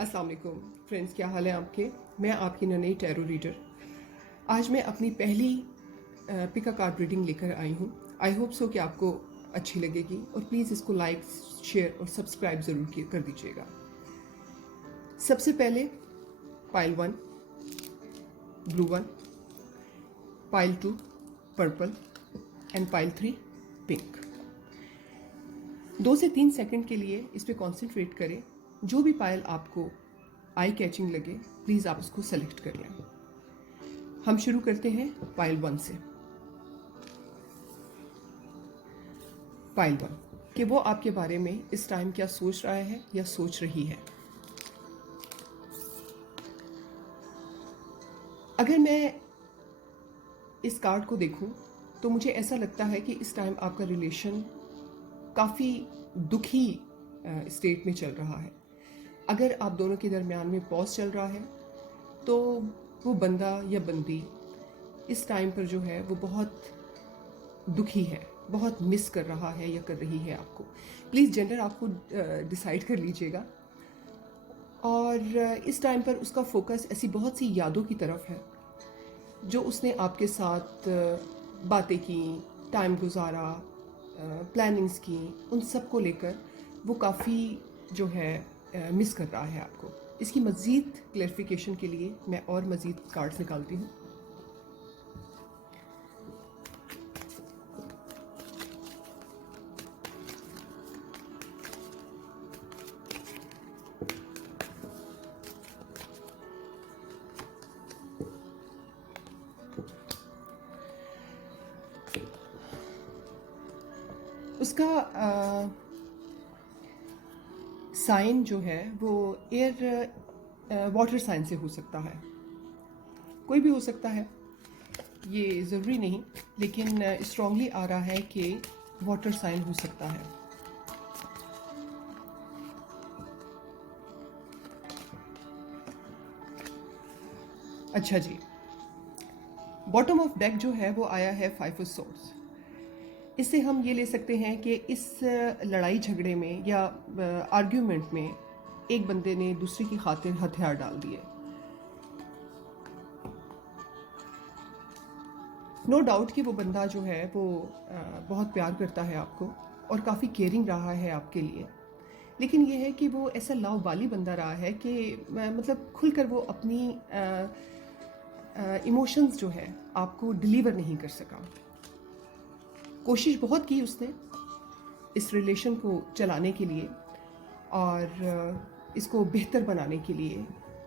अस्सलाम वालेकुम फ्रेंड्स, क्या हाल है आपके। मैं आपकी नई टैरो रीडर। आज मैं अपनी पहली पिका कार्ड रीडिंग लेकर आई हूँ। आई होप सो कि आपको अच्छी लगेगी और प्लीज़ इसको लाइक, शेयर और सब्सक्राइब ज़रूर कर दीजिएगा। सबसे पहले pile 1 blue 1, pile 2 purple and pile 3 pink. 2 से 3 सेकंड के लिए इस पर कॉन्सेंट्रेट करें। जो भी पायल आपको आई कैचिंग लगे प्लीज़ आप उसको सेलेक्ट कर लें। हम शुरू करते हैं पाइल 1 से। पाइल 1 कि वो आपके बारे में इस टाइम क्या सोच रहा है या सोच रही है। अगर मैं इस कार्ड को देखूं तो मुझे ऐसा लगता है कि इस टाइम आपका रिलेशन काफ़ी दुखी स्टेट में चल रहा है। अगर आप दोनों के दरमियान में पॉज चल रहा है तो वो बंदा या बंदी इस टाइम पर जो है वो बहुत दुखी है, बहुत मिस कर रहा है या कर रही है आपको। प्लीज़ जेंडर आपको डिसाइड कर लीजिएगा। और इस टाइम पर उसका फोकस ऐसी बहुत सी यादों की तरफ है जो उसने आपके साथ बातें की, टाइम गुजारा, प्लानिंग्स की, उन सब को लेकर वो काफ़ी जो है मिस कर रहा है आपको। इसकी मज़ीद क्लैरिफिकेशन के लिए मैं और मज़ीद कार्ड्स निकालती हूँ। उसका साइन जो है वो एयर वाटर साइन से हो सकता है, कोई भी हो सकता है, ये ज़रूरी नहीं, लेकिन स्ट्रांगली आ रहा है कि वाटर साइन हो सकता है। अच्छा जी, बॉटम ऑफ डेक जो है वो आया है 5 ऑफ सोर्ड्स। इससे हम ये ले सकते हैं कि इस लड़ाई झगड़े में या आर्ग्यूमेंट में एक बंदे ने दूसरे की खातिर हथियार डाल दिए। नो डाउट कि वो बंदा जो है वो बहुत प्यार करता है आपको और काफ़ी केयरिंग रहा है आपके लिए, लेकिन ये है कि वो ऐसा लावाली बंदा रहा है कि मतलब खुलकर वो अपनी इमोशंस जो है आपको डिलीवर नहीं कर सका। कोशिश बहुत की उसने इस रिलेशन को चलाने के लिए और इसको बेहतर बनाने के लिए।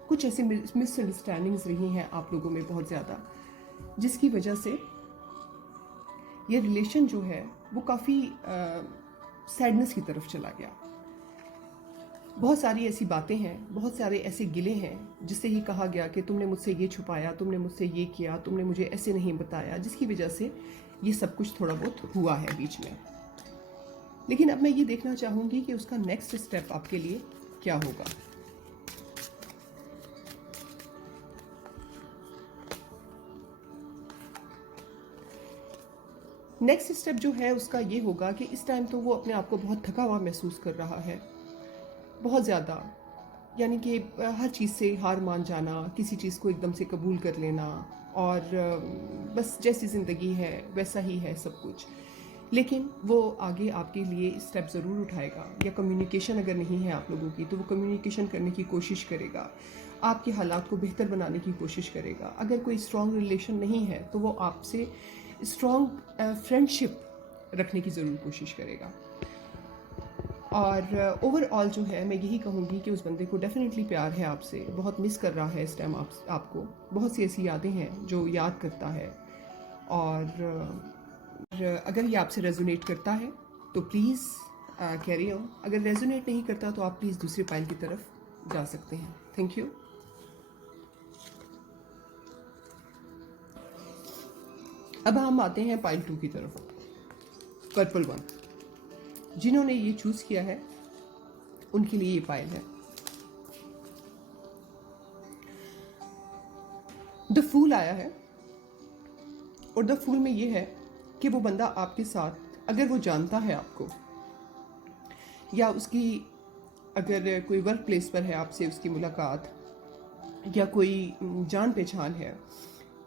कुछ ऐसी मिसअंडरस्टैंडिंग्स रही हैं आप लोगों में बहुत ज़्यादा, जिसकी वजह से ये रिलेशन जो है वो काफ़ी सैडनेस की तरफ चला गया। बहुत सारी ऐसी बातें हैं, बहुत सारे ऐसे गिले हैं जिससे ही कहा गया कि तुमने मुझसे ये छुपाया, तुमने मुझसे ये किया, तुमने मुझे ऐसे नहीं बताया, जिसकी वजह से ये सब कुछ थोड़ा बहुत हुआ है बीच में। लेकिन अब मैं ये देखना चाहूँगी कि उसका नेक्स्ट स्टेप आपके लिए क्या होगा। नेक्स्ट स्टेप जो है उसका ये होगा कि इस टाइम तो वो अपने आप को बहुत थका हुआ महसूस कर रहा है, बहुत ज़्यादा, यानी कि हर चीज़ से हार मान जाना, किसी चीज़ को एकदम से कबूल कर लेना और बस जैसी ज़िंदगी है वैसा ही है सब कुछ। लेकिन वो आगे आपके लिए स्टेप ज़रूर उठाएगा, या कम्युनिकेशन अगर नहीं है आप लोगों की तो वो कम्युनिकेशन करने की कोशिश करेगा, आपके हालात को बेहतर बनाने की कोशिश करेगा। अगर कोई स्ट्रॉन्ग रिलेशन नहीं है तो वो आपसे स्ट्रॉन्ग फ्रेंडशिप रखने की ज़रूर कोशिश करेगा। और ओवरऑल जो है मैं यही कहूँगी कि उस बंदे को डेफिनेटली प्यार है आपसे, बहुत मिस कर रहा है इस टाइम आपको। बहुत सी ऐसी यादें हैं जो याद करता है। और अगर ये आपसे रेजोनेट करता है तो प्लीज़ कैरी ऑन। अगर रेजोनेट नहीं करता तो आप प्लीज़ दूसरी पाइल की तरफ जा सकते हैं। Thank you. अब हम आते हैं पाइल 2 की तरफ, पर्पल 1। जिन्होंने ये चूज़ किया है उनके लिए ये पाइल है द फूल आया है। और द फूल में ये है कि वो बंदा आपके साथ, अगर वो जानता है आपको या उसकी अगर कोई वर्क प्लेस पर है आपसे उसकी मुलाकात, या कोई जान पहचान है,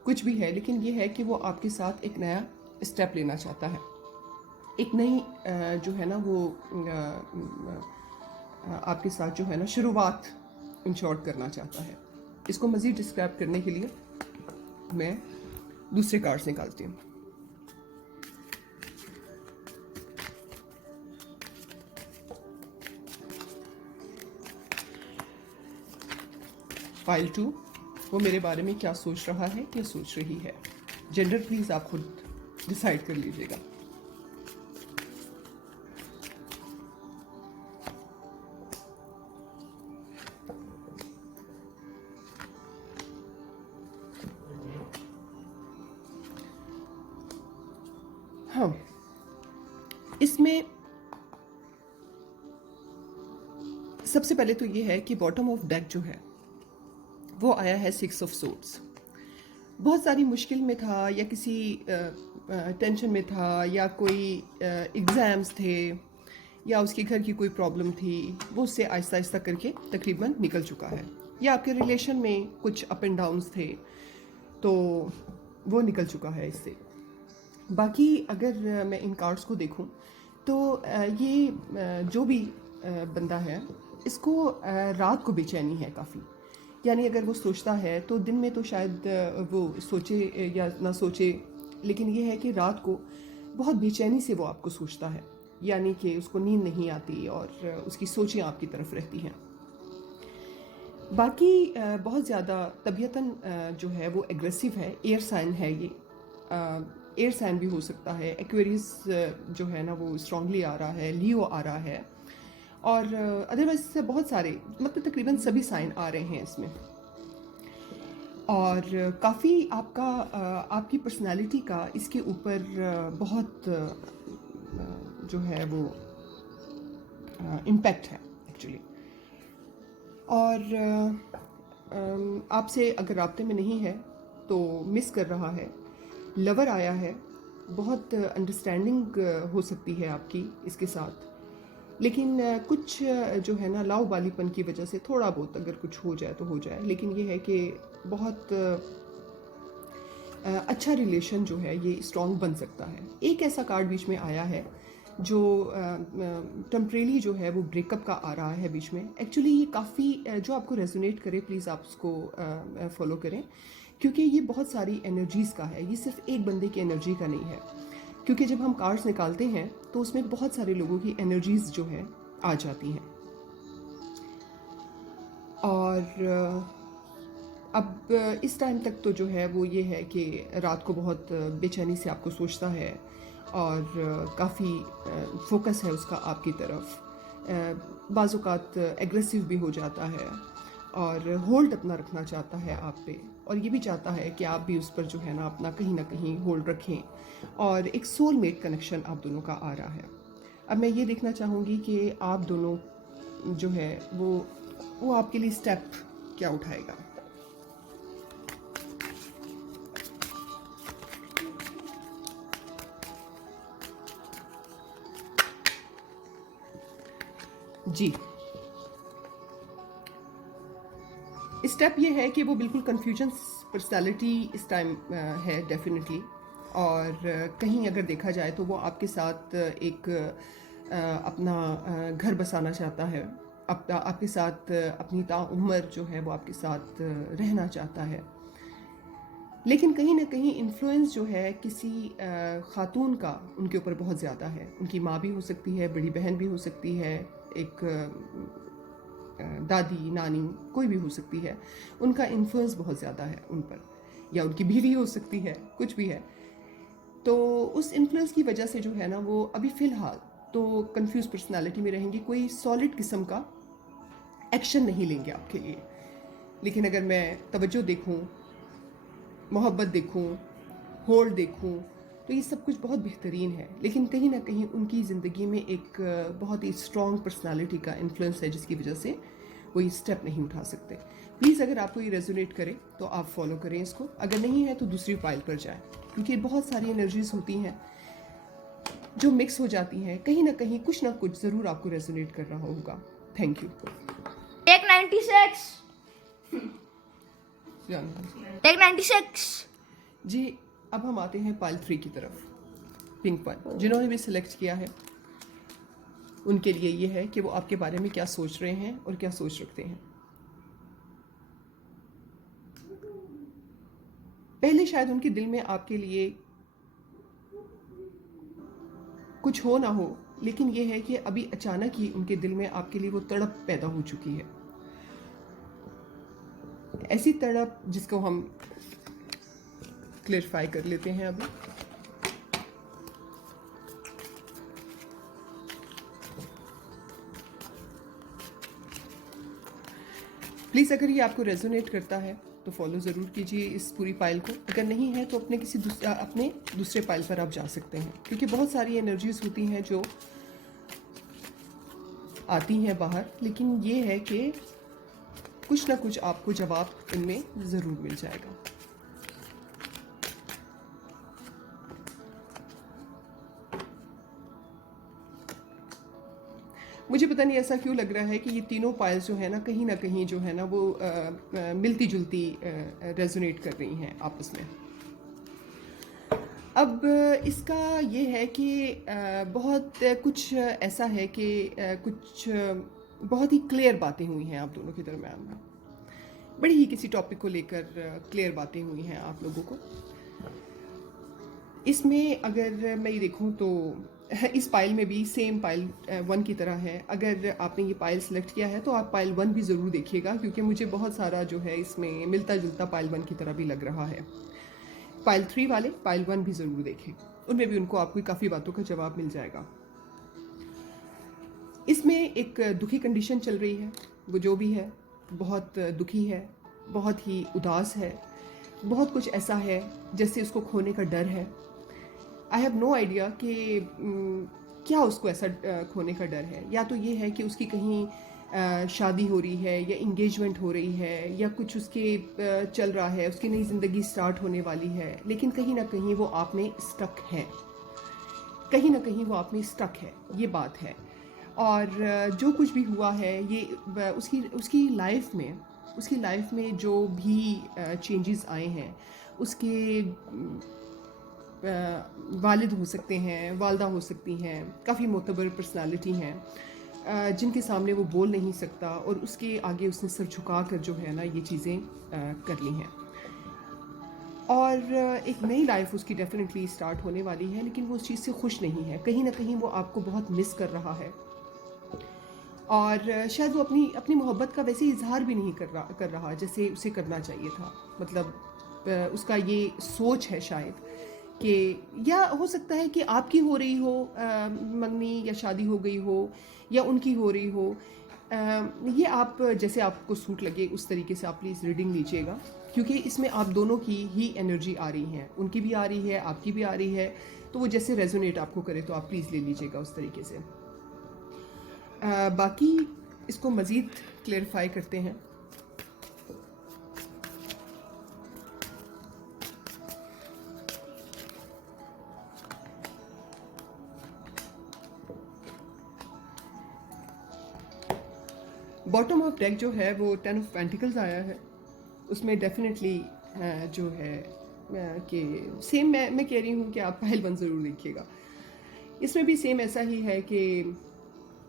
कुछ भी है, लेकिन ये है कि वो आपके साथ एक नया स्टेप लेना चाहता है, एक नई जो है ना वो आपके साथ जो है ना शुरुआत इन शॉर्ट करना चाहता है। इसको मज़ीद डिस्क्राइब करने के लिए मैं दूसरे कार्ड्स निकालती हूँ। फाइल 2, वो मेरे बारे में क्या सोच रहा है, क्या सोच रही है। जेंडर प्लीज़ आप खुद डिसाइड कर लीजिएगा। हाँ, इसमें सबसे पहले तो ये है कि बॉटम ऑफ डेक जो है वो आया है 6 ऑफ सोर्ड्स। बहुत सारी मुश्किल में था, या किसी टेंशन में था, या कोई एग्ज़ाम्स थे, या उसके घर की कोई प्रॉब्लम थी, वो उससे आहिस्ता आहिस्ता करके तकरीबन निकल चुका है। या आपके रिलेशन में कुछ अप एंड डाउन्स थे तो वो निकल चुका है इससे। बाकी अगर मैं इन कार्ड्स को देखूं तो ये जो भी बंदा है, इसको रात को बेचैनी है काफ़ी। यानी अगर वो सोचता है तो दिन में तो शायद वो सोचे या ना सोचे, लेकिन ये है कि रात को बहुत बेचैनी से वो आपको सोचता है, यानी कि उसको नींद नहीं आती और उसकी सोचें आपकी तरफ रहती हैं। बाकी बहुत ज़्यादा तबीयतन जो है वो एग्रेसिव है। एयर साइन है ये, एयर साइन भी हो सकता है। एक्वेरियस जो है ना वो स्ट्रांगली आ रहा है, लियो आ रहा है, और अदरवाइज बहुत सारे, मतलब तकरीबन सभी साइन आ रहे हैं इसमें। और काफ़ी आपका आपकी पर्सनालिटी का इसके ऊपर बहुत जो है वो इम्पैक्ट है एक्चुअली। और आपसे अगर राब्ते में नहीं है तो मिस कर रहा है। लवर आया है, बहुत अंडरस्टैंडिंग हो सकती है आपकी इसके साथ, लेकिन कुछ जो है ना लाउबालीपन की वजह से थोड़ा बहुत अगर कुछ हो जाए तो हो जाए। लेकिन ये है कि बहुत अच्छा रिलेशन जो है ये स्ट्रॉन्ग बन सकता है। एक ऐसा कार्ड बीच में आया है जो टेम्परेली जो है वो ब्रेकअप का आ रहा है बीच में। एक्चुअली ये काफ़ी जो आपको रेजोनेट करे प्लीज़ आप उसको फॉलो करें, क्योंकि ये बहुत सारी एनर्जीज़ का है, ये सिर्फ एक बंदे की एनर्जी का नहीं है। क्योंकि जब हम कार्ड्स निकालते हैं तो उसमें बहुत सारे लोगों की एनर्जीज़ जो है आ जाती हैं। और अब इस टाइम तक तो जो है वो ये है कि रात को बहुत बेचैनी से आपको सोचता है, और काफ़ी फोकस है उसका आपकी तरफ। बाज़-औक़ात एग्रेसिव भी हो जाता है और होल्ड अपना रखना चाहता है आप पे, और ये भी चाहता है कि आप भी उस पर जो है ना अपना कहीं ना कहीं होल्ड रखें, और एक सोलमेट कनेक्शन आप दोनों का आ रहा है। अब मैं ये देखना चाहूँगी कि आप दोनों जो है वो आपके लिए स्टेप क्या उठाएगा। जी, स्टेप ये है कि वो बिल्कुल कन्फ्यूजन पर्सनालिटी इस टाइम है डेफिनेटली। और कहीं अगर देखा जाए तो वो आपके साथ एक अपना घर बसाना चाहता है, अपना आपके साथ अपनी ताउम्र जो है वो आपके साथ रहना चाहता है। लेकिन कहीं ना कहीं इन्फ्लुएंस जो है किसी खातून का उनके ऊपर बहुत ज़्यादा है। उनकी माँ भी हो सकती है, बड़ी बहन भी हो सकती है, एक दादी नानी कोई भी हो सकती है। उनका इन्फ्लुएंस बहुत ज़्यादा है उन पर, या उनकी बीवी हो सकती है, कुछ भी है। तो उस इन्फ्लुएंस की वजह से जो है ना वो अभी फ़िलहाल तो कंफ्यूज पर्सनालिटी में रहेंगे, कोई सॉलिड किस्म का एक्शन नहीं लेंगे आपके लिए। लेकिन अगर मैं तवज्जो देखूं, मोहब्बत देखूं, होल्ड देखूं, तो ये सब कुछ बहुत बेहतरीन है। लेकिन कहीं ना कहीं उनकी ज़िंदगी में एक बहुत ही स्ट्रॉन्ग पर्सनालिटी का इन्फ्लुएंस है, जिसकी वजह से वो ये स्टेप नहीं उठा सकते। प्लीज़ अगर आपको ये रेजोनेट करे तो आप फॉलो करें इसको, अगर नहीं है तो दूसरी फाइल पर जाएं, क्योंकि बहुत सारी एनर्जीज होती हैं जो मिक्स हो जाती हैं। कहीं ना कुछ ज़रूर आपको रेजोनेट कर रहा होगा। Thank you. टेक 96 टेक 96 जी। अब हम आते हैं पाइल 3 की तरफ, पिंक वन। जिन्होंने भी सिलेक्ट किया है उनके लिए ये है कि वो आपके बारे में क्या सोच रहे हैं और क्या सोच रखते हैं। पहले शायद उनके दिल में आपके लिए कुछ हो ना हो, लेकिन ये है कि अभी अचानक ही उनके दिल में आपके लिए वो तड़प पैदा हो चुकी है। ऐसी तड़प जिसको हम क्लियरिफाई कर लेते हैं अभी। प्लीज़ अगर ये आपको रेजोनेट करता है तो फॉलो ज़रूर कीजिए इस पूरी पाइल को। अगर नहीं है तो अपने दूसरे पाइल पर आप जा सकते हैं, क्योंकि बहुत सारी एनर्जीज होती हैं जो आती हैं बाहर, लेकिन ये है कि कुछ ना कुछ आपको जवाब इनमें ज़रूर मिल जाएगा। मुझे पता नहीं ऐसा क्यों लग रहा है कि ये तीनों पाइल्स जो है ना कहीं जो है ना वो मिलती जुलती रेजोनेट कर रही हैं आपस में। अब इसका ये है कि बहुत कुछ ऐसा है कि कुछ बहुत ही क्लियर बातें हुई हैं आप दोनों के दरम्यान में। बड़ी ही किसी टॉपिक को लेकर क्लियर बातें हुई हैं आप लोगों को। इसमें अगर मैं ये देखूं तो इस पाइल में भी सेम पाइल 1 की तरह है। अगर आपने ये पाइल सेलेक्ट किया है तो आप पाइल 1 भी ज़रूर देखिएगा, क्योंकि मुझे बहुत सारा जो है इसमें मिलता जुलता पाइल 1 की तरह भी लग रहा है। पाइल 3 वाले पाइल 1 भी ज़रूर देखें, उनमें भी उनको आपको काफ़ी बातों का जवाब मिल जाएगा। इसमें एक दुखी कंडीशन चल रही है, वो जो भी है बहुत दुखी है, बहुत ही उदास है, बहुत कुछ ऐसा है जैसे उसको खोने का डर है। आई हैव नो आइडिया कि क्या उसको ऐसा खोने का डर है। या तो ये है कि उसकी कहीं शादी हो रही है या इंगेजमेंट हो रही है या कुछ उसके चल रहा है, उसकी नई ज़िंदगी स्टार्ट होने वाली है, लेकिन कहीं ना कहीं वो आप में स्टक है, कहीं ना कहीं वो आप में स्टक है, ये बात है। और जो कुछ भी हुआ है ये उसकी लाइफ में जो भी चेंजेस आए हैं उसके वालिद हो सकते हैं, वालदा हो सकती हैं, काफ़ी मोतबर पर्सनालिटी हैं जिनके सामने वो बोल नहीं सकता और उसके आगे उसने सर झुका कर जो है ना ये चीज़ें कर ली हैं। और एक नई लाइफ उसकी डेफिनेटली स्टार्ट होने वाली है, लेकिन वो उस चीज़ से खुश नहीं है। कहीं ना कहीं वो आपको बहुत मिस कर रहा है और शायद वो अपनी मोहब्बत का वैसे इजहार भी नहीं कर रहा जैसे उसे करना चाहिए था। मतलब उसका ये सोच है शायद कि, या हो सकता है कि आपकी हो रही हो मंगनी या शादी हो गई हो या उनकी हो रही हो। ये आप जैसे आपको सूट लगे उस तरीके से आप प्लीज़ रीडिंग लीजिएगा, क्योंकि इसमें आप दोनों की ही एनर्जी आ रही है, उनकी भी आ रही है, आपकी भी आ रही है। तो वो जैसे रेजोनेट आपको करे तो आप प्लीज़ ले लीजिएगा उस तरीके से। बाकी इसको मज़ीद क्लेरिफाई करते हैं। बॉटम ऑफ डेक जो है वो 10 ऑफ पेंटिकल्स आया है। उसमें डेफिनेटली जो है कि सेम मैं कह रही हूँ कि आप पाइल 1 ज़रूर देखिएगा। इसमें भी सेम ऐसा ही है कि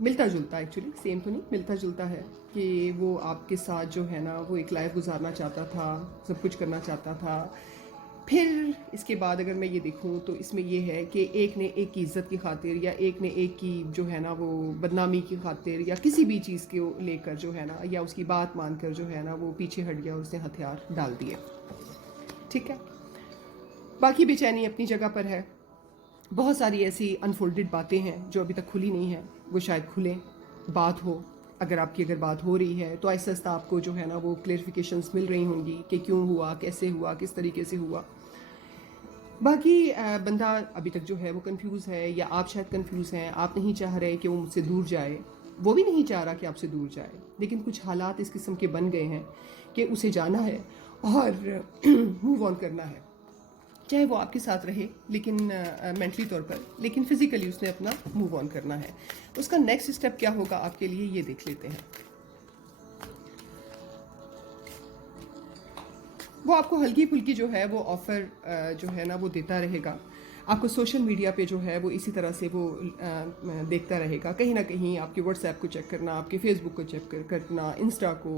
मिलता जुलता, एक्चुअली सेम तो नहीं, मिलता जुलता है कि वो आपके साथ जो है ना वो एक लाइफ गुजारना चाहता था, सब कुछ करना चाहता था। फिर इसके बाद अगर मैं ये देखूँ तो इसमें ये है कि एक ने एक की इज़्ज़त की खातिर या एक ने एक की जो है ना वो बदनामी की खातिर या किसी भी चीज़ को लेकर जो है ना, या उसकी बात मानकर जो है ना वो पीछे हट गया और उसने हथियार डाल दिए। ठीक है, बाकी बेचैनी अपनी जगह पर है। बहुत सारी ऐसी अनफोल्डेड बातें हैं जो अभी तक खुली नहीं है, वो शायद खुलें, बात हो। अगर बात हो रही है तो आहिस्ता आहिस्ता आपको जो है ना वो क्लेरिफिकेशंस मिल रही होंगी कि क्यों हुआ, कैसे हुआ, किस तरीके से हुआ। बाकी बंदा अभी तक जो है वो कंफ्यूज है, या आप शायद कंफ्यूज हैं, आप नहीं चाह रहे कि वो मुझसे दूर जाए, वो भी नहीं चाह रहा कि आपसे दूर जाए, लेकिन कुछ हालात इस किस्म के बन गए हैं कि उसे जाना है और मूव ऑन करना है। चाहे वो आपके साथ रहे लेकिन मेंटली तौर पर, लेकिन फिजिकली उसने अपना मूव ऑन करना है। उसका नेक्स्ट स्टेप क्या होगा आपके लिए, ये देख लेते हैं। वो आपको हल्की फुल्की जो है वो ऑफ़र जो है ना वो देता रहेगा। आपको सोशल मीडिया पे जो है वो इसी तरह से वो देखता रहेगा। कहीं ना कहीं आपके व्हाट्सएप को चेक करना, आपके फेसबुक को चेक करना, इंस्टा को,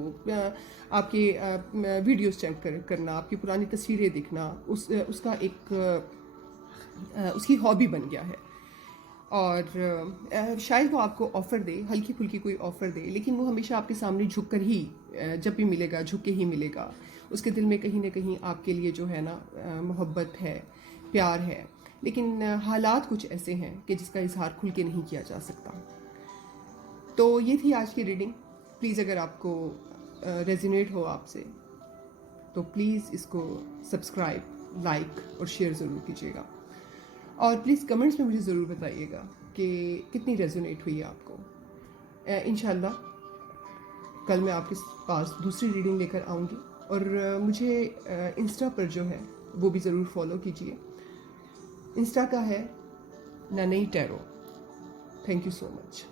आपके वीडियोस चेक करना, आपकी पुरानी तस्वीरें देखना, उसका एक उसकी हॉबी बन गया है। और शायद वो आपको ऑफ़र दे, हल्की फुल्की कोई ऑफ़र दे, लेकिन वो हमेशा आपके सामने झुक कर ही जब भी मिलेगा झुक के ही मिलेगा। उसके दिल में कहीं ना कहीं आपके लिए जो है ना मोहब्बत है, प्यार है, लेकिन हालात कुछ ऐसे हैं कि जिसका इजहार खुल के नहीं किया जा सकता। तो ये थी आज की रीडिंग। प्लीज़ अगर आपको रेजोनेट हो आपसे तो प्लीज़ इसको सब्सक्राइब, लाइक और शेयर ज़रूर कीजिएगा। और प्लीज़ कमेंट्स में मुझे ज़रूर बताइएगा कि कितनी रेजोनेट हुई है आपको। इंशाल्लाह कल मैं आपके पास दूसरी रीडिंग लेकर आऊँगी। और मुझे इंस्टा पर जो है वो भी ज़रूर फॉलो कीजिए। इंस्टा का है ननई tarot. Thank you so much.